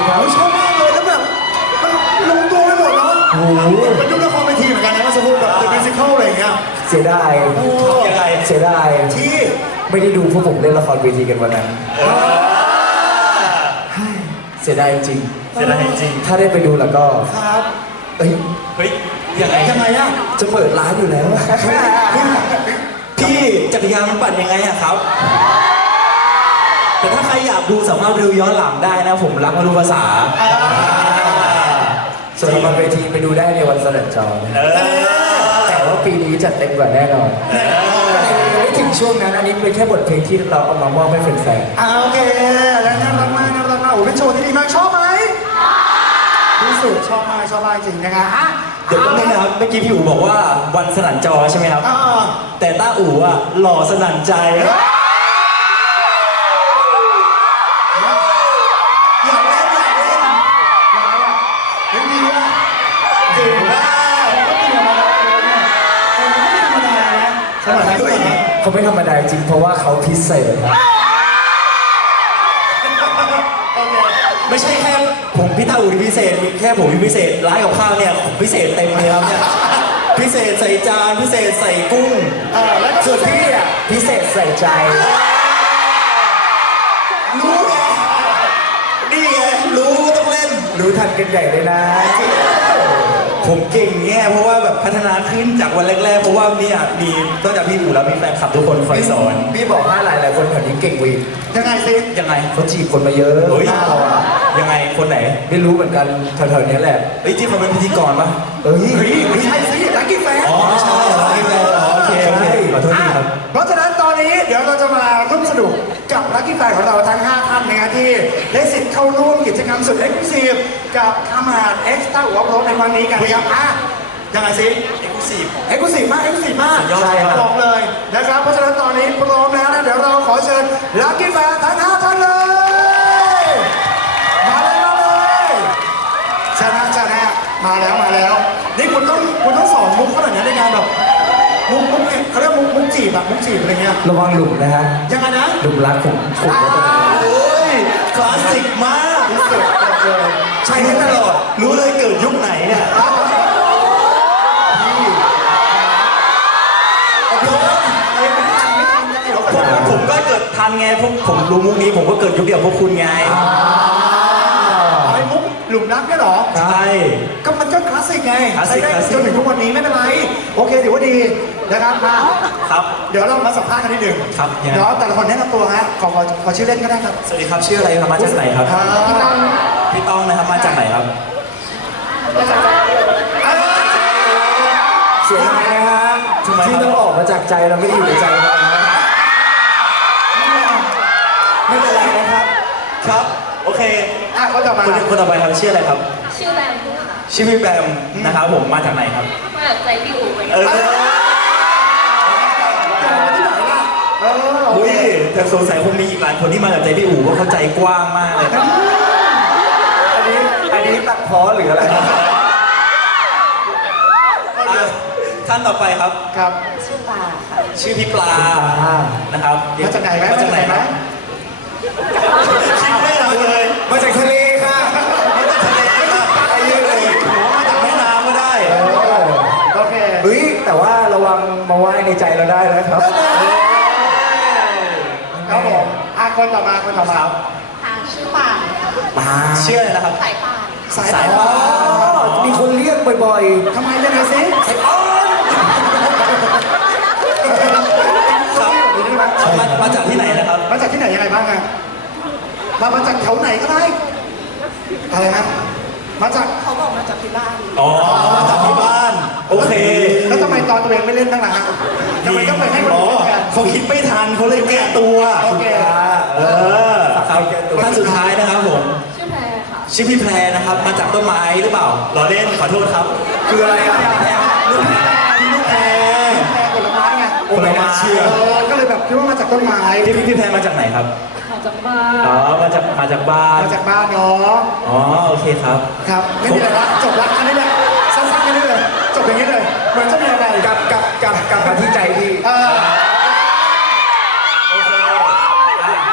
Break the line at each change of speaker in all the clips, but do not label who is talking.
ครับชอบมากเลยแล้วแบบมันลงตัวไปหมดเนาะโอ้โหมันดูละครเวทีเหมือนกันนะมาสมุดแบบเป็นมิวสิคัลอะไรอย่างเงี้ย
เสียดาย
ยังไง
เสียดาย
ที่
ไม่ได้ดูพวกผมเล่นละครเวทีกันวันนั้นเสียดายจริง
เสียดายจริง
ถ้าได้ไปดูแล้วก็
ครับ
เอ้ย
เฮ้ยยังไง
ยังไงอะ
จะเปิดร้านอยู่แล้ว
พี่จักรยานมันปั่นยังไงอะครับ แต่ถ้าใครอยากดูสามารถดูย้อนหลังได้นะผมรักมาดูภาษา
ส่วนละครเวทีไปดูได้ในวันเสด็จจอแต่ว่าปีนี้จัดเต็มกว่าแน่นอนไม่ถึงช่วงนั้นอันนี้เป็นแค่บทเพลงที่เราเอามามอบให้แฟนๆ
โอเคแล้วน่ารักมากน่ารักมากโอ้เป็นโชว์ที่ดีมากชอบไหมที่สุดชอบมากจริงนะคะ
เดี๋ยวก็ไม่นะครับเมื่อกี้พี่อู๋บอกว่าวันสนั่นจอใช่ไหมครับ แต่ต้าอู๋อะหล่อสนั่นใจครับ
อยากเล่นเล่นดีว่ะเก่งมากก็เตรียมมาแล้วเนี่ยไม่ธรรมดานะสมัยนั้นด้วยนะ
เขาไม่ธรรมดาจริงเพราะว่าเขาพิเศษครับ
ไม่ใช่แค่ผมพี่ต้าอู๋ที่พิเศษแค่ผมที่พิเศษร้านกับข้าวเนี่ยผมพิเศษเต็มเลยครับเนี่ยพิเศษใส่จานพิเศษใส่กุ้ง
แล้วก็
ส่วนพี่อ่ะพิเศษใส่ใจ
รู้ไงนี่ไงรู้ต้องเล่น
รู้ทันกันใหญ่เลยนะ
ผมเก่งแง่เพราะว่าแบบพัฒนาขึ้นจากวันแรกๆเพราะว่าเนี่ยมีนอกจากพี่อู๋แล้วมีแฟนคลับทุกคนคอยสอน
พี่บอกว่าหลายคนแถวนี้เก่งวี
ยังไงซิ
ยังไง
เขาจีบคนมาเยอะ
เฮ้ยยังไงคนไหน
ไม่รู้เหมือนกันแถวๆนี้แหละ
เฮ้ยที่เขาเป็นพิธีกรปะ
เอ้ย
ไม่ใช่สิลักกี้แฟน
อ๋อใช่เหรอพี่แฟนอ๋อโอเคโอเคขอโทษทีครับ
เพราะฉะนั้นตอนนี้เดี๋ยวเราจะมาร่วมสนุกกับลักกี้แฟนของเราทั้ง 5 ท่านนะฮะที่ได้สิทธิ์เข้าร่วมกิจกรรมสุดเอ็กซ์คลูซีฟกับคามาดเอ็กซ์ต้าหัวโปรในวันนี้กันนะครับยังไงสิ
Exclusive
เอ็กซ์คลูซีฟมากเอ็กซ์คลูซีฟมาก
สุดยอดครับ
บอกเลยนะครับเพราะฉะนั้นตอนนี้พร้อมแล้วนะเดี๋ยวเราขอเชิญลักกี้แฟนทั้ง 5 ท่านเลยมาเลยชนะมาแล้วนี่คุณต้องสอนมุกเขาหน่อยนะในการแบบมุกเนี่ยเขาเรียกมุกจีบอะไรเงี้ย
ระวังหลุมนะฮะ
ยังไงนะ
หลุมรักผมถูกแล้ว
โอ้ยคลาสสิกมาก
ที่สุดเลย
ใช้ได้ตลอดรู้เลยเกิดยุคไหนเนี่ยผมก็เกิดทันไงพวกผมรู้มุกนี้ผมก็เกิดยุคเดียวพวกคุณไง
ไอ้มุกหลุมรักเนี่ยหรอ
ใช่
ก็มันก็คลาสสิกไง
คลาสสิก
ใช้ได้จนถึงทุกวันนี้ไม่เป็นไรโอเคถือว่าดีนะครับมา
ครับ
เดี๋ยวเรามาสัมภาษณ์กันนิดหนึ่ง
ครับ
เดี๋ยวแต่ละคนแนะนำตัวฮะขอชื่อเล่นก็ได้ครับ
สวัสดีครับชื่ออะไรครับมาจากไหนครับพี่ต้องนะครับมาจากไหนครับ
เสียดายนะฮะ
ทำไมครับ
ที่ต้องออกมาจากใจเราไม่ได้อยู่ในใจเรานะไม่เป็นไรนะครับ
ครับโอเค
คนต่อมา
คนต่อไปครับชื่ออะไรครับ
ชื่อแบมค่ะ
ชื่อพี่แบมนะครับผมมาจากไหนครับ
มาจากใจพี่อู๋เหมือน
เอ
กัน
อุ้ยแต่สงสัยคงมีอีกหลายคนที่มาจากใจพี่อู๋ว่าเขาใจกว้างมากเลยครับ
อันนี้ตัดพ้อหรืออะไรครับ
ท่านต่อไปครับ
ครับ
ชื่อปาค่ะ
ชื่อพี่ปลานะครับ
มาจากไหนไหม
มาจากไหนครับคิดไม่ทันเลย
มาจากทะเลค่ะ
มาจากทะเลครับไอ้เรื่องเลยหรือว่ามาจากแม่น้ำก็ได้
โอเค
เฮ้ยแต่ว่าระวังมาไหว้ในใจเราได้นะครับ
ครับผมคนต่อมา
ค่ะชื่อปานค่ะ
มา
ชื่ออะไรนะครับ
สายปาน
สาย
สาย
ตา
ฟ้า
มีคนเรียกบ่อย
ทำไมยังไงสิ
ๆไอ้อ้อน
ครับมาจากที่ไหนนะครับ
มาจากที่ไหนยังไงบ้างอะมาจากแถวไหนก็ได้อะไรนะมาจาก
เขาบอกมาจากที่บ้าน
อ๋อมาจากที่บ้านโอเค
แล้วทำไมตอนตัวเองไม่เล่นบ้างล่ะฮะทำไมต้องไปให้คน
อ๋อ
อื่นกัน
เขาคิดไม่ทันเขาเลยแก้ตัว
โอเค
ครับท่านสุดท้ายนะครับผม
ชื่อแพรค่ะ
ชื่อพี่แพรนะครับ มาจากต้นไม้หรือเปล่าล้อเล่นขอโทษครับ
คืออะไรอ่ะ
ลูกแพรพี่ลูกแพร
แพรผลไม้ไง
ผลไม้เชื่อ
ก็เลยแบบคิดว่ามาจากต้นไม้
พี่แพรมาจากไหนครับ
มาจากบ้าน
อ๋อมาจากบ้าน
มาจากบ้านเนาะ
อ๋อโอเคครับ
ครับไม่มีอะไรละจบละอันนี้แหละสั้นๆแค่นี้เลยจบอย่างนี้เลยเหมือนจะมีอะไร
กลับมาที่ใจพี่
เออ
โอเค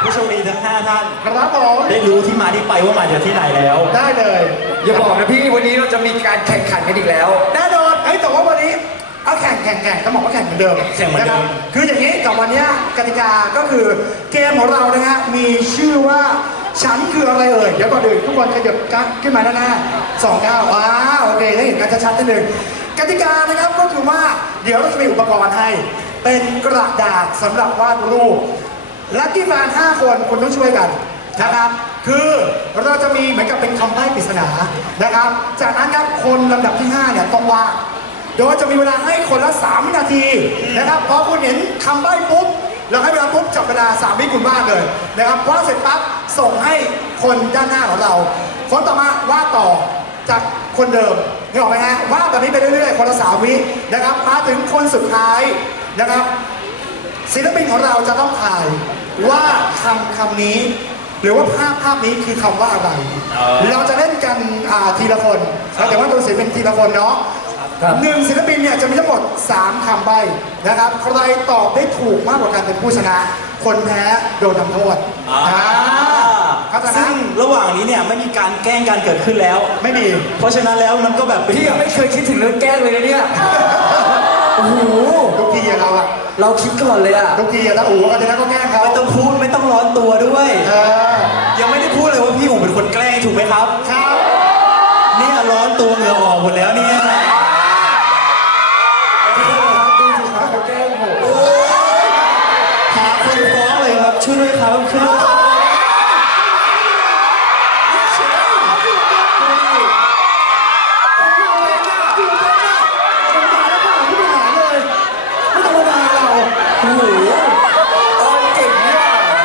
ผู้โชคดีทั้ง5ท่าน
ครับผม
ได้รู้ที่มาที่ไปว่ามาจากที่ไหนแล้ว
ได้เลย
อย่าบอกนะพี่วันนี้เราจะมีการแข่งขันกันอีกแล้ว
แน่นอนเฮ้ยแต่ว่าวันนี้เอาแข่งต้องบอกว่าแข่งเหมือนเดิม
แข่งเหมือนเดิม
ะครับคืออย่างนี้กับวันเนี้ยกติกาก็คือเกมของเรานะฮะมีชื่อว่าฉันคืออะไรเอ่ยเดี๋ยวก่อนอื่นทุกคนขยับขึ้นมาด้านหน้า29โอเคให้เห็นกันชัดๆนิดนึงกติกานะครับก็คือว่าเดี๋ยวเราจะมีอุปกรณ์ให้เป็นกระดาษสำหรับวาดรูปลัคกี้แฟน5คนคุณต้องช่วยกันนะครับคือเราจะมีเหมือนกับเป็นคำใบ้ปริศนานะครับจากนั้นครับคนลำดับที่5เนี่ยต้องวาด โดยจะมีเวลาให้คนละ3วินาทีนะครับพอคุณเห็นคำใบ้ปุ๊บเราให้เวลาปุ๊บจับเวลา3วิคุณวาดเลยนะครับวาดเสร็จปั๊บส่งให้คนด้านหน้าของเราคนต่อมาวาดต่อจากคนเดิมนี่ออกไหมฮะวาดแบบนี้ไปเรื่อยๆคนละ3วินะครับมาถึงคนสุดท้ายนะครับศิลปินของเราจะต้องถ่ายว่าคำนี้ หรือว่าภาพนี้คือคำว่าอะไร เราจะเล่นกันทีละคนแต่ว่าตัวศิลปินทีละคนเนาะ
ครับ
หนึ่งศิลปินเนี่ยจะมีทั้งหมด3คำใบ้นะครับใครตอบได้ถูกมากกว่ากันเป็นผู้ชนะ คนแพ้โดนทำโทษเข้าใจไหม
ซึ่งระหว่างนี้เนี่ยไม่มีการแกล้งกันเกิดขึ้นแล้ว
ไม่มี
เพราะฉะนั้นแล้วมันก็แบบเป็น
พี่ยังไม่เคยคิดถึงเรื่องแกล้งเลยนะเนี่ยโอ้โห
ทุกทีอะเราอะ
เราคิดก่อนเลยอะ
ทุกทีอะถ้าอู๋กันจะก็แกล้งเขา
ไม่ต้องพูดไม่ต้องร้อนตัวด้วย
เออ
ยังไม่ได้พูดเลยว่าพี่ผมเป็นคนแกล้งถูกไหมครับ
ครับ
เนี่ยร้อนตัวเหงื่อออกหมดแล้วเนี่ย
เขาแกล้งผม
หาคนฟ้องเลยครับช่วยด้วยครับช่วยด้วยครับ
โอ้โหตอนเก่งเนี่ย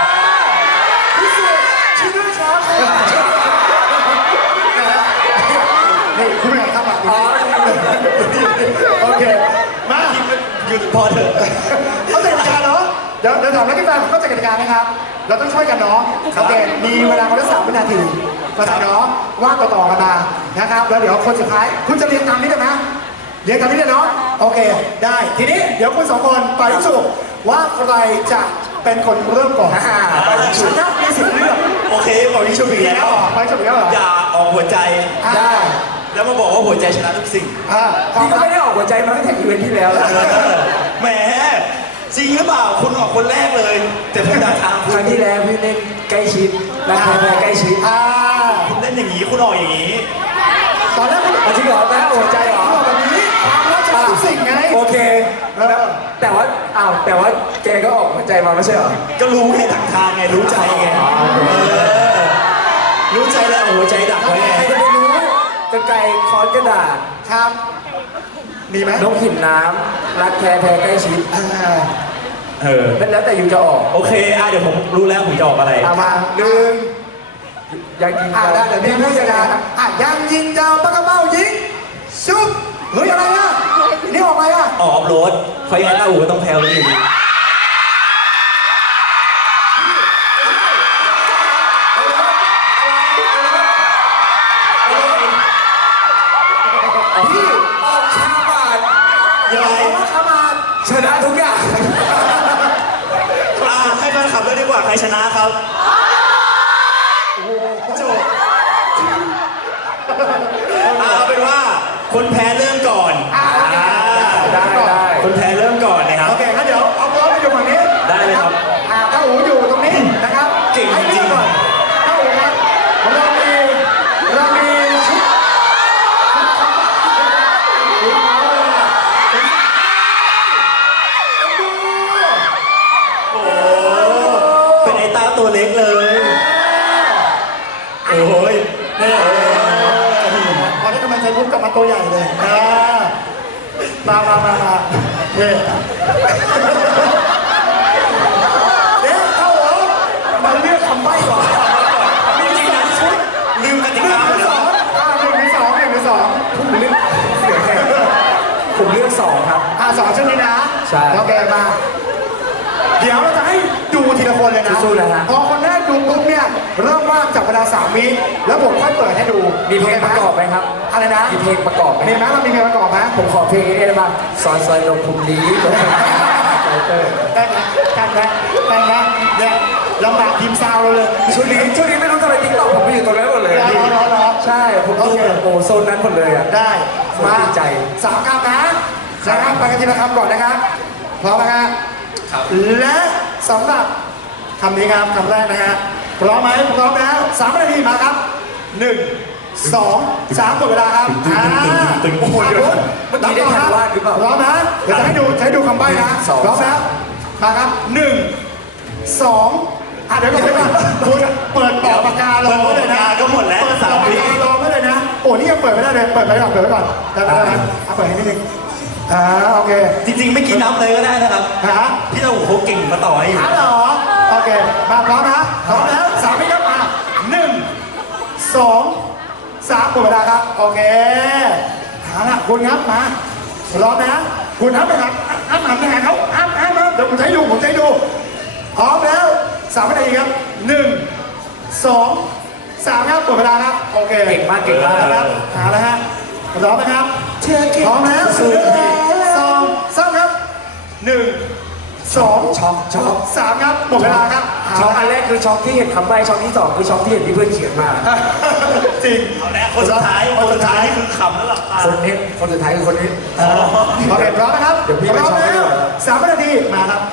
นี่คุณไม่อยากทำแบบ
อ๋อ
นี้โอเค มา
หยุดพอเถอะ
เข้าใจกติกาเนาะเดี๋ยวถามนักกีฬาเข้าใจกติกาไหมครับ เราต้องช่วยกันเนาะโอเคมีเวลาคนละ3 วินาทีเข้าใจเนาะวาดต่อๆกันมานะครับแล้วเดี๋ยวคนสุดท้ายคุณจะเรียงตามนี้ได้ไหมเรียงตามนี้เลยเนาะโอเค ได้ทีนี้เดี๋ยวคุณ2 คนไปพิสูจน์ว่าใครจะเป็นคนเริ่มก่อนชนะมีสิทธิ์เลือก
โอเคบอกที่ชุบอีกแล้ว
ไปจบแล้วเหรอ
อย่าออกหัวใจ
ได้
แล้วมาบอกว่าหัวใจชนะทุกสิ่ง
ความ
พี่ก็
รัก
ไม่ได้ออกหัวใจมาตั้งแต่อีเวนท์ที่แล้วแล้ว
แหมจริงหรือเปล่าคุณออกคนแรกเลย แต่ผมด่าทาง
ค
คุณ
รั้งที่แล้วพี่เล่นใกล้ชิดรักแท้ใกล้ชิด
คุณเล่นอย่างนี้คุณออกอย่างนี้
ตอนแรกคุณ
จริงเหรอแม่หัวใจเหรอ
บอกแบบนี้ความรักจะทุกสิ่งไง
โอเค
เออ
แต่ว่าแกก็ออกหัวใจมาไม่ใช่เหรอ
ก็รู้ไงทางทางไงรู้ใจไงรู้ใจแล้วเอาหัวใจดักไว้ไง
ใครจะไปรู้กระไกรค้อนกระดาษ
ครับมีไหม
นกหินน้ำรักแท้ใกล้ชิด
เออ
แล้วแต่อยู่จะออก
โอเคเดี๋ยวผมรู้แล้วผมจะออกอะไร
เอามาหนึ่ง
ยังกิน
ได้เดี๋ยวนี้ไม่ใช่การยังยิงยาวปากกระเป้ายิงชุบเฮ้ยอะไรอ่ะนี่ออกไปอ่ะ
ออกรถเพราะยังไงต้าอู๋ก็ต้องแพ้เลยอยู่ดี
พี่ออกชาบาด
ยังไง
ว่าขมาด
ชนะทุกอย่าง
ให้แฟนคลับเลยดีกว่าใครชนะครับโอ้โหจบเอาเป็นว่าคนแพ้เริ่มก่อน
ได้
คนแพ้เริ่มก่อนนะครับ
โอเคงั้นเดี๋ยวเอาบอลไปอยู่ฝั่งนี้
ได้เลยครับ
ถ้าอูอยู่ตรงนี้นะครับ
เก่งจริง
ให้เลือกก่อนถ้าอูครับเรามีชุด
โอ้โหเป็นไอ้ตาตัวเล็กเลย โอ้ยเนี่ย
พอได้กำลังใจปุ๊บกลับมาตัวใหญ่เลยมาเนี่ยเข้าหัวมาเลือกคำใบ้ก่อน
จริงๆนะลืมกติกาไปแล้ว
1 ใน 2
ผมเลือก2ครับ
2ชุดนี้นะ
ใช่
โอเคมา เดี๋ยวเราจะให้ดูทีละคนเลยนะ
สู้ๆนะฮะ
พอคนแรกดูปุ๊บเนี่ยเริ่มว่าจับเวลา3 วิแล้วผมค่อยเปิดให้ดู
มีเพลงประกอบไหมครับ
อะไรนะ
มีเพลงประกอบไหม
มีไหมเรามีเพลงประกอบไหม
ผมขอเพลงนี้ได้ไหมซอยลงคุมนี้ลงไตเตอร์
ได้ไหมเนี่ยลำบากทีมซาวเราเลย
ช่วงนี้ไม่รู้ทำไมติ๊กต็อกผมไปอยู่ตรงนั้นหมดเลย
รอ
ใช่ผมดูแบบโอ้โซนนั้นหมดเลยอ่ะ
ได้มา
ดีใจ
สามคำนะนะครับไปกันทีละคำก่อนนะครับพร้อมนะครับ
ครับ
และสำหรับคำนี้ครับคำแรกนะฮะพร้อมไหมพร้อมแล้ว3 นาทีมาครับ 1 2 3หมดเวลาครับโอ้โหเดี๋ยว
เมื่อกี้ได้แผนวาดหรือเปล่า
พร้อมนะเดี๋ยวจะให้ดูคำใบ้นะ
สอง
พร้อมแล้วมาครับ1 2เดี๋ยวก่อนคุณเปิดปอกปากการอไว้เลยนะ
ก็หมดแล้ว
เปิดปอก
3
ปาก
วิ
การอไว้เลยนะโอ้นี่ยังเปิดไม่ได้เลยเปิดไปก่อนเปิดไปก่อนได้เปิดให้นิดนึงโอเค
จริงๆไม่กินน้ำเลยก็ได้นะครับ
หา
พี่เต้าหูเขาเก่งมาต่อให้อยู่
หาเหรอโอเคมาพร้อมนะพร้อมแล้ว3วิครับมา1 2 3หมดเวลาครับโอเคหาละคุณครับมาพร้อมนะคุณห้ามไปครับห้ามหันไปหาเขาห้ามนะเดี๋ยวผมจะให้ดูพร้อมแล้ว3 วินาทีครับ1 2 3ครับหมดเวลาครับโอเค
เก่งมาก
ครับหาแล้วฮะพร้อมไหมครับพร้อมแล้ว1 2 3ครับ1 2
ช็อก
3ครับหมดเวลาครับ
ช็อกอันแรกคือช็อกที่เห็นคำใบ้ช็อกที่สองคือช็อกที่เห็นที่เพื่อนเขียนมา
จริง
เอาละคนสุดท้ายนี่คือขำแล้วหลับตา
คนสุดท้ายคือคนนี้
โอเคพร้อมนะครับ
เดี๋ยวพี่
พ
ไป
ร้อม
ช็อปให้
แล้ว
ดีกว่า
3 นาทีมาครับ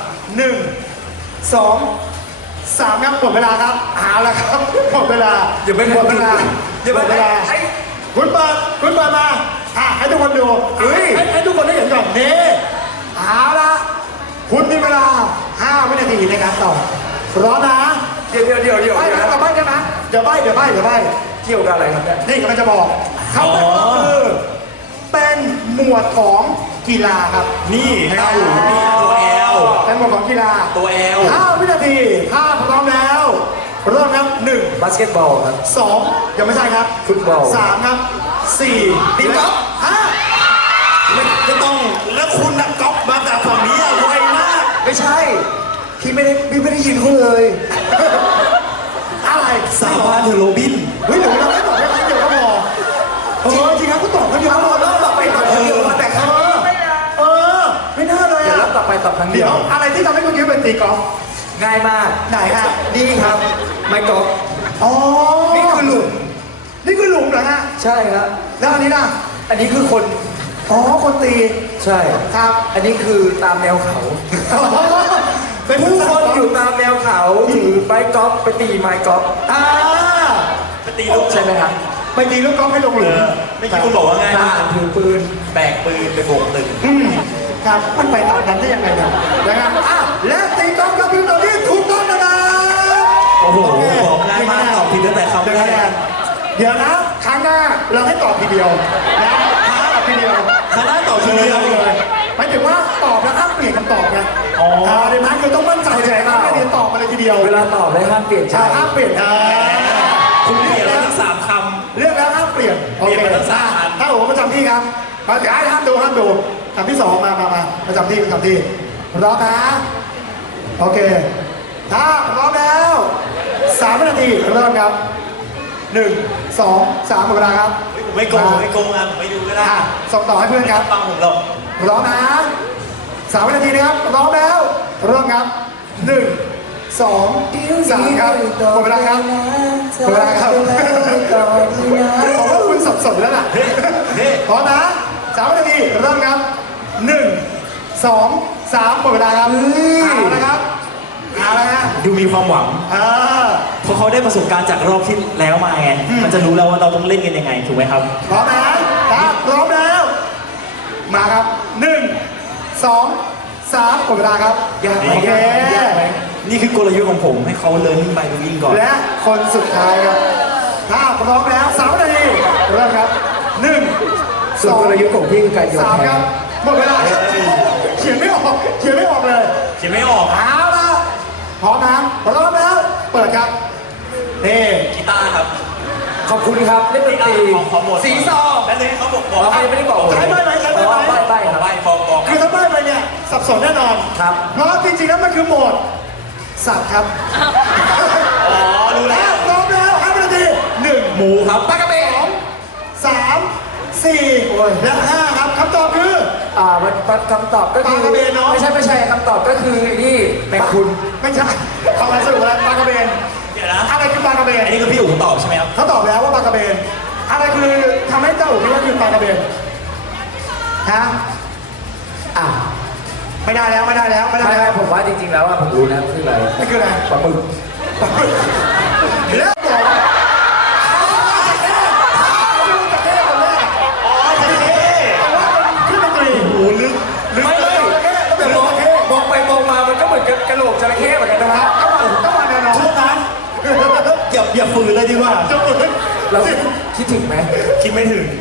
1 2 3ครับหมดเวลาครับเอาละครับหมดเวลา
อย่าไป
หมดเวลา
อย่า
หม
ไป
ดเวลา
ไอ้
คุณเปิดมาให้ทุกคนดู
เฮ้ย
ให้ทุกคนได้เห็นก่อนนี่เอาละคุณมีเวลา5 วินาทีในการตอบพร้อมนะ
เดี๋ยว
ใบ้นะต่อไปใช่ไหมเดี๋ยวใบ้
เกี่ยวกับอะไรครับเนี่ย
นี่กำลังจะบอกคำว่าคือเป็นหมวดของกีฬาครับ
นี่เต้าหูนี่ตัวแอล
เป็นหมวดของกีฬา
ตัวแอล
5 วินาทีถ้าพร้อมแล้วเริ่มครับ
บาสเกตบอลครับ
1 2ยังไม่ใช่ครับ
ฟุตบอล
3ครับ4
ติ๊กต๊อก
5
ไม่ต้องแล้วคุณนักก๊อฟมาจากฝั่งนี้อะไวมาก
ไม่ใช่พี่ไม่ได้ยินเขาเลย
อะไร
สาบานเธอะโรบิน
เฮ้ยเดี๋ยวเราไม่ตอบแค่ครั้งเดียวก็พอจริงครับก็ตอบครั้งเดียว
เอา
ก็พอ
รอบต่อไปตอบคนเดียวมาแต่ครั้ง
ไม่น่าเลย
เดี๋ยวร
อ่ะ
อบต่อไปตอบครั้งเดี
เดี๋
ย
ยว วอะไรที่ทำให้คุณคิดว่าเป็นตีกอล์ฟ
ง่ายมาก
ไหนฮะ
ดีครับ ไม่กอล์ฟ
อ๋อ
นี่คือหลุม
นี่คือหลุมเหรอฮะ
ใช่ครับ
แล้วอันนี้ล่ะ
อันนี้คือคน
อ๋อคนตี
ใช่
ครับ
อันนี้คือตามแนวเขา
เป็น
ผู้คนอยู่ตามแนวเขาถือไม้กอล์ฟไปตีไม้กอล์ฟ
อ่า
ไปตีลูก
ใช่ไหมครับ
ไปตีลูกกอล์ฟให้ลงหลุม
ไม่คิดคุณบอกว่าไง
ทหารถือปืน
แบกปืนไปโบกตึก
ครับมันไปตามนั้นได้ยังไงเนี่ยนะครับอ่ะและตีกอล์ฟครับพี่ตอนนี้ถูกต้องนะครับ
โอ้โห
เค
บอกง่ายมากตอบผิดตั้งแต่คำแรก
เดี๋ยวนะครั้งหน้าเราให้ตอบทีเดียวนะตอบทีเดียว
คณะตอบทีเดียว
เลยหมายถึงว่าตอบแล้วห้ามเปลี่ยนคำตอบไง
อ๋อ
ในนั้นคือต้องมั่นใจเลยครับไม่ได้ตอบมาเลยทีเดียว
เวลาตอบเลยห้ามเปลี่ยนใจ
ห้ามเปลี่ยน
คุณเปลี่ยนแล้วทั้งสามค
เลือกแล้วห้ามเปลี่ยน
เปลี่ยนมาทั้งสามอัน
ถ้าผมประจำที่ครับมาเดี๋ยวห้ามดูคำที่สองมาประจำที่พร้อมนะโอเคถ้าพร้อมแล้ว3 วินาทีเริ่มครับ1 2 3หมดเวลาครับ
ำผมไม่โกงอ่ะผมไม่ดูก็ได้
ส่งต่อให้เพื่อนครับ
ฟังผมหรอก
พร้อมนะ3 วินาทีนะครับพร้อมแล้วเริ่มครับ1 2 3ครับหมดเวลาครับหมดเวลาครับผมว่าคุณสับสนแล้วล่ะ
เฮ้
พร้อมนะ3 วินาทีเริ่มครับ1 2 3หมดเวลาครับเอาละครับเอาละฮะ
ดูมีความหวัง เพราะเขาได้ประสบการณ์จากรอบที่แล้วมาไง มันจะรู้แล้วว่าเราต้องเล่นกันยังไงถูกไหมครับ
พร้อมนะครับพร้อมแล้วมาครับ1 2 3หมดเวลาครับ
ยากไหม
โอเค
ยากไหม
นี่คือกลยุทธ์ของผมให้เขาเลิร์นไปดูยิ่งก่อน
และคนสุดท้ายครับถ้าพร้อมแล้ว3 วินาทีเริ่มครับ1
ส่วนกลยุทธ์ของพี่คือการโยน
3
แท
ครั
น
บหมดเวลาครับเขียนไม่ออกเลย
เขียนไม่ออก
เอาละพร้อมนะพร้อมแล้วเปิดครับนี่
กีตาร์ครับ
ขอบคุณครับเล่นดนตรี
ของหมด
สีซอ
แล้วเลยเขาบอก
อ๋อไม่ได้บอก
ใช้ใบไหมใช้ใบไหม
ใบครับ
ใบบอก
คือถ้าใบไปเนี่ยสับสนแน่นอน
ครับ
เพราะจริงๆแล้วมันคือโหมดสัตว์ครับ
อ๋อรู้แล้ว
พร้อมแล้ว5 วินาที1
หมูครับปลากระเบน
3 4 และ 5 ครับคำตอบคือ
มันคำตอบก็คือ
ปลากระเบนเนอะ
ไม่ใช่คำตอบก็คือนี่แมงคุณ
ไม่ใช่เอามาสรุปแล้วปลากระเบน
เดี๋ยวนะ
อะไรคือปลากระเบน
อันนี้คือพี่อู๋ตอบใช่ไหมครับ
เขาตอบแล้วว่าปลากระเบนอะไรคือทำให้เจ้าคิดว่าคือปลากระเบนฮะอ่ะไม่ได้แล้ว
ไม่ผมว่าจริงๆแล้วอะผมรู้นะคืออะไร
นี่คืออะไร
ปลาหมึก
แล้วบอกว่าขึ้นดนตรีโอ้ลึก
ไม่แต่มองไปมองมามันก็เหมือนกระโหลกจระเข้เหมือนกันนะฮะ
ต้องมาแน่นอน
ทุกนั้นอย่าฝืนเลยดีกว่า
จะฝึก
เราคิดถึงไหม
คิดไม่ถึง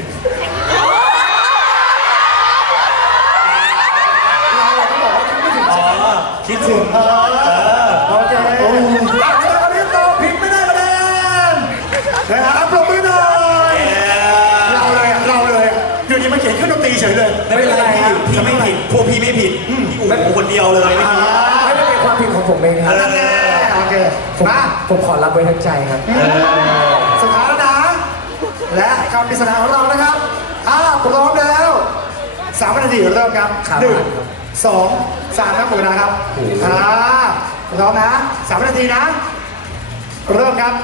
เราต้องบอกว่าไม่ถึง
อ๋อ คิดถึง
โอเควันนี้ตอบผิดไม่ได้คะแนนนะครับปรบมือหน่อยเราเลยอยู่ดีมาเขียนขึ้นดนตรีเฉยเลย
ไม่เป็นไรพี่ไม่ผิด พวกพี่ไม่ผิดพี่อู๋คนเดียวเลยไม่ผิด
ไม่ได้เป็นความผิดของผมเองครับ
นั่นแน่โอเคมา
ผมขอรับไว้ทั้งใจครับ
สุดท้ายแล้วนะ และคำปริศนาของเรานะครับพร้อมแล้ว3 นาทีเริ่มครับ
ครับ
1 2 3ครับหมดเวลาครับพร้อมนะ3 นาทีนะ เริ่มครับ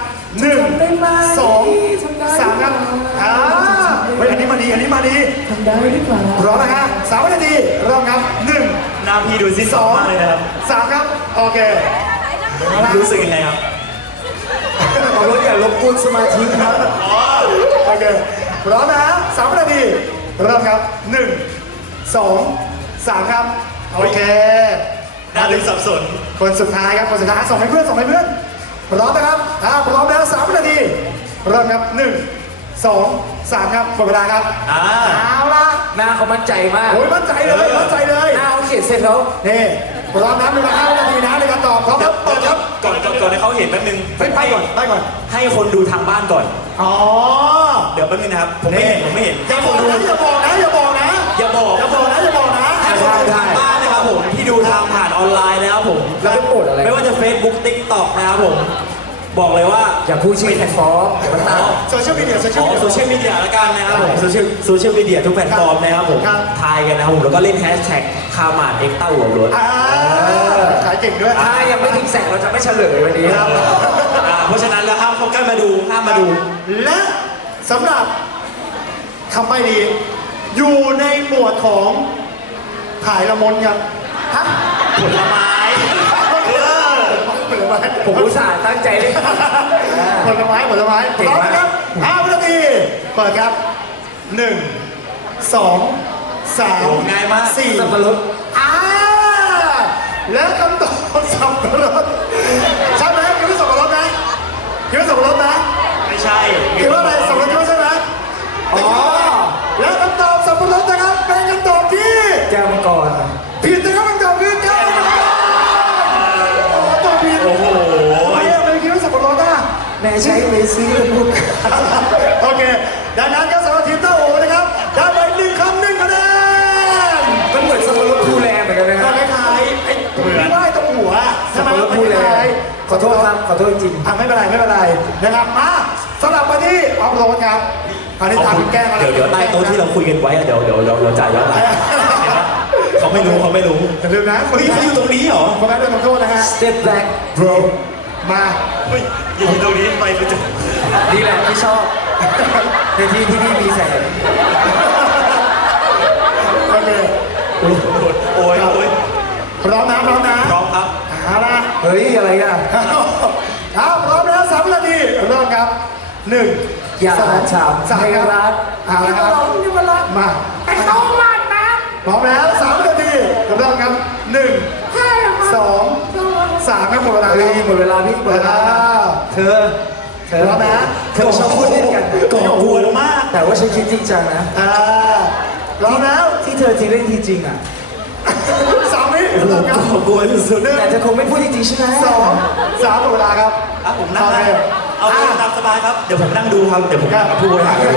1 2 3ครับเฮ้ยอันนี้มาดี
ทำได้หรือเปล่า
พร้อมนะฮะ3 นาทีเริ่มครับ1
หน้าพี่ดูซิสองมากเลยนะครับ
3ครับโอเค
รู้สึกยังไงครับ
ขอรถอย่ารบกวนสมาธิครับ
โอเคพร้อมนะ3 นาทีเริ่มครับ1 2 3ครับโอเค
น่าดูสับสน
คนสุดท้ายครับคนสุดท้ายส่งให้เพื่อนพร้อมนะครับพร้อมแล้ว3 นาทีเริ่มครับ1 2 3ครับหมดเวลาครับ เอาละ
หน้าเขามั่นใจมาก
โอ้ยมั่นใจเลย
หน้าเขาเขียนเสร็จแล้ว
นี่พร้อมนะมีเวลา5 นาทีนะในการตอบพร้อมครับเปิดครับ
ก่อนให้เขาเห็นแป๊บนึง
ไปก่อน
ให้คนดูทางบ้านก่อน
อ๋อ
เดี๋ยวแป๊บนึงนะครับ ผมไม่เห็น
อย่า
ให้ค
บอก
นดู
นะอย่าบอกนะ
อย่าบอก
อย่าบอกนะ
ให้คนดูทางบ้านนะครับผมที่ดูทางผ่านออนไลน์นะครับผม
แล้วไปโปรดอะไร
ไม่ว่าจะ Facebook TikTok นะครับผม บอกเลยว่า
อย่าพูดชื่อแพลตฟอร์มเดี๋ยวมันตาม
โซเชียลมีเดีย
โซเชียลมีเดียละกันนะครับผมโซเชียลมีเดียทุกแพลตฟอร์มนะครับผม
ครับ
ทายกันนะครับผมแล้วก็เล่นแฮชแท็กคามาดเอ็กต้าหัวรถ
ขายเก่งด้วย
ถ้ายังไม่ถึงแสงเราจะไม่เฉลยวันนี้ครับ
เพราะฉะนั้นแล้วห้ามเข้าใกล้มาดูห้ามมาดู
และสำหรับคำใบ้ดีอยู่ในหมวดของขายละมนครับฮะ
ผลไม้
ผลไม้
ผมอุตส่าห์ตั้งใจเลย
ผลไม้พ
เก่ง
ร้อม
มาก
นะครับ5 นาทีเปิดครับ1 2 3
ง่ายมาก
4
สับปะรด
และคำตอบสับปะรดใช่ไหมคิดว่าสับปะรดนะคิดว่าสับปะรดนะ
ไม่ใช่
คิดว่าอะไรสับปะรดคิดว่าใช่ไหมอ๋อและคำตอบสับปะรดนะครับเป็นคำตอบที่
แก้วมังกร
ผิดนะครับคำตอบคือแก้วมังกรตอบผิด
โอ้โห
ทำไมอะไม่คิดว่าสับปะรดอ่ะ
แม่ใช้เมซี่กับพวก
โอเคดังนั้นก็สำหรับทีมเต้าโอนะครับได้ไป1 คำ 1 คะแนน
มันเหมือนสับปะรดภูแลเหมือนกันนะค
ก็
รับ
คล้ายๆไอ้ที่ไหว้ตรงหัวใช่
สับ
ไหม
ปะรดภูแลขอโทษครับขอโทษจริง
ไม่เป็นไรนะครับมาสำหรับวันที่ออฟโรดครับคราวนี้ตามคุณแก้งมา
เดี๋ยวใต้โต๊ะที่เราคุยกันไว้อะเดี๋ยวจ่ายย้อนหลังเขาไม่รู้
อย่าลืมนะ
เฮ้ยเขาอยู่ตรงนี้เหรอ
คนนั้นโดนลงโทษนะฮะ
Step back
โบรมา
เฮ้ยอยู่ตรงนี้ไปจะ
นี่แหละที่ชอบในที่ที่นี่มีแสง
โอเค
โอ้ย
พร้อมนะ
พร้อมครับ
เอาละ
เฮ้ยอะไรอ่ะ
พร้อมแล้ว3 นาทีเริ่มครับ1
อย่า
2
ถาม
3
ให้
ครับ
รัก
เอาละครับ
นี่มันรัก
มา
ไอ้เขาหมัดนะ
พร้อมแล้ว3 นาทีเริ่มครับ1 2 3ครับหมดเวลาค
เฮ้
รั
ย
บ
หมดเวลาพี่หมดเวลาเธอ
พร้อมนะ
เธอชอบพูดเล่นกัน
ก่อกวนมาก
แต่ว่าฉันคิดจริงจังนะ
พร้อมแล้ว
ที่เธอจริงเล่นทีจริงอ่ะ
3 วิเริ่มครับ
ก่อกวนสุด
แต่เธอคงไม่พูดจริงๆใช่ไหม
2 3หมดเวลาครับ
ๆผมนั่ง
เลย
เอาตามสบายครับ เดี๋ยวผมนั่งดูครับ เดี๋ยวผมกับผู้บริหารเลย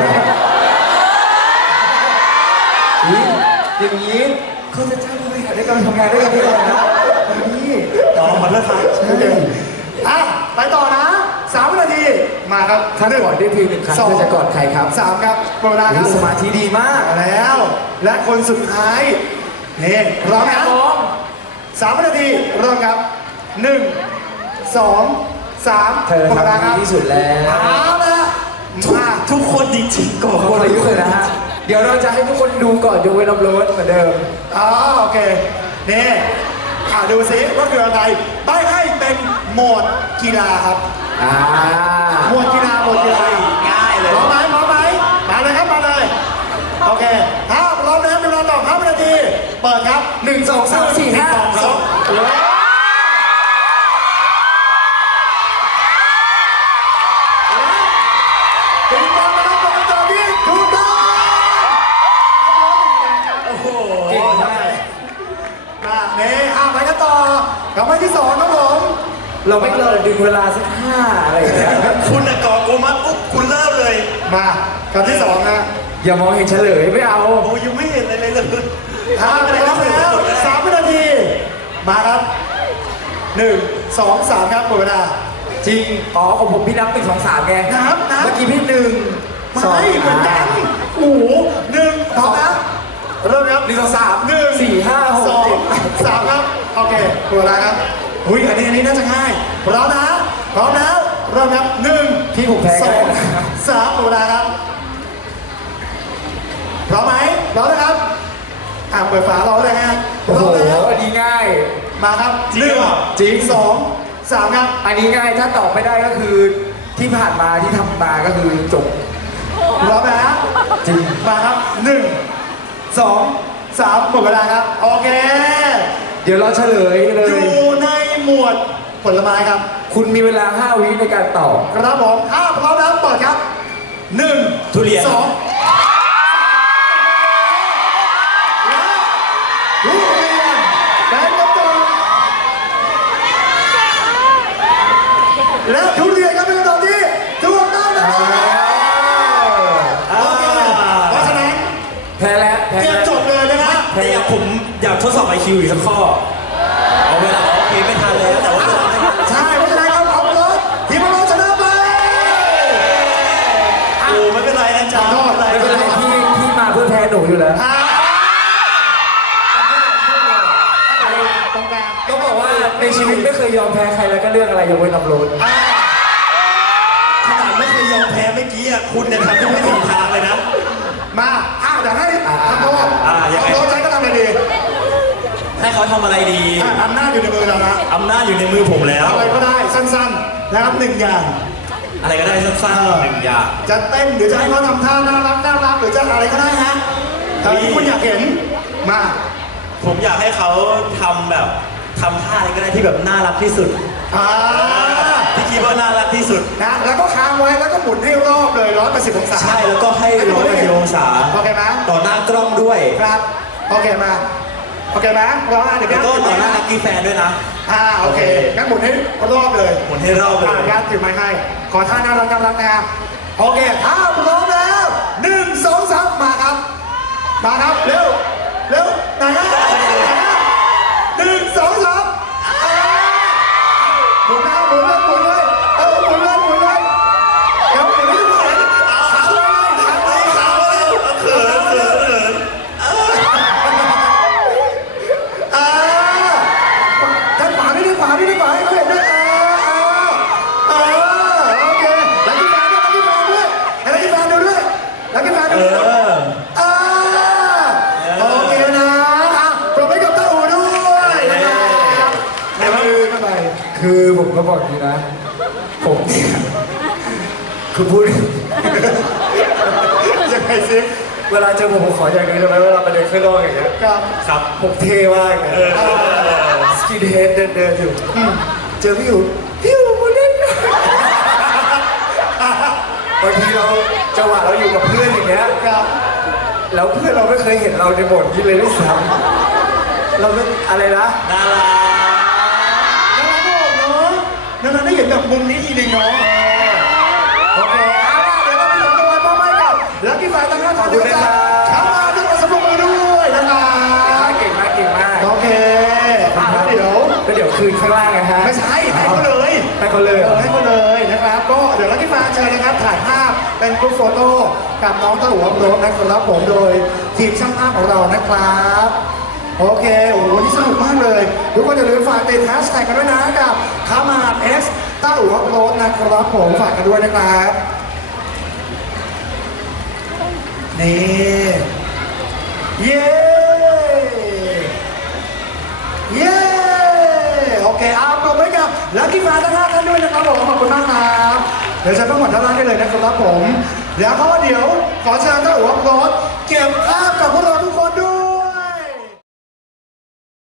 อย่างนี้เขาจะจ้างผู้บริหารได้กำลังทำงานได้ยังไงนะนี่
อ๋อขอโทษครับ
ไปต่อนะ3 นาทีมาครับ
ถ้าก่อนได้เพียงหนึ่งครั้ง
สอง
เธอจะกอดใครครับ
สามครับหมดเวลาครับ
สมาธิดีมาก
มาแล้ว และคนสุดท้ายนี่พร้อมนะ3 วินาทีเริ่มครับ 1 2 3
เธอ
หมดเวลา
ทำ
ค
ดี
รับ
ที่สุดแล้ว
เอาละมา
ทุกคนจริงๆก่อน
คนอายุเลยนะฮะ เดี๋ยวเราจะให้ทุกคนดูก่อนยกเว้นอัพโหลดเหมือนเดิม
อ๋อโอเค นี่ดูซิว่าคืออะไรใบให้เป็นโหมดกีฬาครับ
อ่า
หมวดกีฬาหมวดกีฬา
ง่ายเลย
พร้อมไหมพร้อมไหมมาเลยครับมาเลยโอเคถ้าพร้อมแล้วเป็นเวลาตอบ5 วินาทีเปิดครับ
1 2 3 4 5
2 ปิงปองนะครับเป็นคำตอบที่ถูกต้อง
โอ้โห
เก่งมาก
นี่ไปกันต่อกลับไปที่2ครับผม
เราไม่เราดึงเวลาสัก5อะไรอย่างเงี้ย
คุณน่ะก่อโกมัดปุ๊บคุณเริ่มเลย
มากับที่2นะ
อย่ามองเห็นเฉลยไม่เอา
โอ้ยังไม่เห็นอะไรเลย
ถ้าพร้อมแล้ว3 วินาที มาครับ 1 2 3 ครับหมดเวลา
จริง อ๋อของผมพี่นับ1 2 3ไง
นับ
เมื่อกี้พี่หนึ่งสอง
ไม่เหมือนกันโอ้โห1พร้อมนะเริ่มครับ
1 2 3
1
4 5 6
2 3ครับโอเคหมดเวลาครับอุ้ยอันนี้น่าจะง่ายพร้อมนะพร้อมแล้วเริ่มครับ1
พี่ผมแพ้
ส
ก็
อ
ได้
ง
นะ
สามหมดเวลาครับพร้อมไหมพร้อมนะครับเปิดฝาเราเลยฮะพ
โอ้
ร้
โห
อมแล้ว
อันนี้ง่าย
มาครับ
จริงเหรอ
จริง
2 3ครับ
อันนี้ง่าย ถ้าตอบไม่ได้ก็คือที่ผ่านมาที่ทำมาก็คือจบ
พร้อมนะ
จริง
มาครับ1 2 3หมดเวลาครับโอเค
เดี๋ยวเราเฉลยเล
อย ยู่ในหมวดผลไม้ครับ
คุณมีเวลา 5 วิในการตอบ
ครับผมพร้อมแล้วเปิดครับ1
ทุเรียน
2และทุเรียนเป็นคำตอบและทุเรียนครับเป็นคำตอบที่ถูกต้องนะครับโอเคเพราะฉะนั้น
แพ้แล้ว
เตรียมจบเลยนะครับ
แต่ผมอยากทดสอบ IQ อีกสักข้อ เอาเวลาโอเคไม่ทันแล้วแต่ว่าเวลาไม่ทัน
ใช่เพราะฉะนั้นครับเอาไปเลยทีมเราชนะไป
โอ้ไม่เป็นไรนะจ๊ะ
ไม่เป็นไรพี่มาเพื่อแพ้หนูอยู่แล้ว
อ่าตรงกลาง
ต้องบอกว่าในชีวิตไม่เคยยอมแพ้ใครแล้วก็เรื่องอะไรยกเว้นอัพโหลด
ขนาดไม่เคยยอมแพ้เมื่อกี้อ่ะคุณเนี่ยทำทุกวิถีทางเลยนะ
มาเดี๋ยวให้ทำโทษ
ยังไง
ทำโทษใช้ก็ทำอะไรดี
ให้เขาทำอะไรดี
อำนาจอยู่ในมือเรานะ
อำนาจอยู่ในมือผมแล้ว
อะไรก็ได้สั้นๆนะครับ1 อย่าง
อะไรก็ได้สั้นๆหนึ่งอย่าง
จะเต้นหรือจะให้เขาทำท่าน่ารักหรือจะอะไรก็ได้ฮะที่คุณอยากเห็นมา
ผมอยากให้เขาทำแบบทำท่าอะไรก็ได้ที่แบบน่ารักที่สุด
อ่า
ที่คิดว่าน่ารักที่สุด
นะแล้วก็ค้างไว้แล้วก็หมุนให้รอบเลย180 องศา
ใช่แล้วก็ให้180 องศา
โอเคไหม
ต่อหน้ากล้องด้วย
ครับโอเคมาโอเคไหมรอเดี๋ยว
แล้วก็ต่อหน้านักกีแฟนด้วยนะ
โอเคงั้นหมุนให้รอบเลย
หมุนให้รอบเลย
งั้นถือไม้ให้ขอท่าน่ารักนะโอเคถ้าพร้อมแล้ว1 2 3มาครับมาครับเร็วไหนฮะ1 2 3หมุนนะหมุนเลยหมุนเลยเดี๋ยวหมุนให้หมุนเลยขาวเลย
ขาวเลยเขิน
ด้านขวานี่ให้เขาเห็นด้วยโอเคลักกี้แฟนด้วยให้ลักกี้แฟนดูด้วยลักกี้แฟนดูด้วยโอเคนะปรบมือกับเต้าหูด้วยนะครับในมือเข้าไป
คือผมก็บอกอย่างนี้นะ ผมเนี่ยคือพูด
ยังไงซิ
เวลาเจอผมขออย่างนี้ได้ไหมเวลาไปเดินข้างนอกอย่างเงี้ย
ครับ
ครับ
ผมเท่มากเลยสกินเฮดเดินอยู่เจอพี่อยู่มาเล่นหน่อยบางทีเราจังหวะเราอยู่กับเพื่อนอย่างเงี้ย
ครับ
แล้วเพื่อนเราไม่เคยเห็นเราในบทนี้เลยด้วยซ้ำเราไม่อะไรนะ
น่ารัก
น่ารักได้เห็นแบบมุมนี้ทีนึงเนาะโอเคเอาล่ะเดี๋ยวเราไปถึงตัวพ่อไม่กับลักกี้แฟนทั้ง5ท่านด้วยกันเข้ามาด้วยกันสำหรับมือด้วยนะครับ
เก่งมาก
โอเคเดี๋ยว
แล้วเดี๋ยวคืนข้างล่างนะฮะ
ไม่ใช่ให้เขาเลย
ให้เขาเลย
ให้เขาเลยนะครับ ก็เดี๋ยวลักกี้แฟนเชิญถ่ายภาพเป็นกรุ๊ปโฟโต้กับน้องเต้าหัวโรสนะครับผมโดยทีมช่างภาพของเรานะครับโอเคโอ้โหนี่สนุกมากเลยทุกคนอย่าลืมฝากติดแฮชแท็กกันด้วยนะกับคามาเอสเต้าหัวโรสนะครับผมฝากกันด้วยนะครับนี่เย้เย้โอเคเอาปรบมือกับลัคกี้แฟนทั้ง5ท่านด้วยนะครับผมขอบคุณมากครับเดี๋ยวฉันต้องหมดท่านล่างได้เลยนะครับผมแล้วก็เดี๋ยวขอเชิญเจ้าหัวโรสเก็บภาพกับพวกเราทุกคนด้วย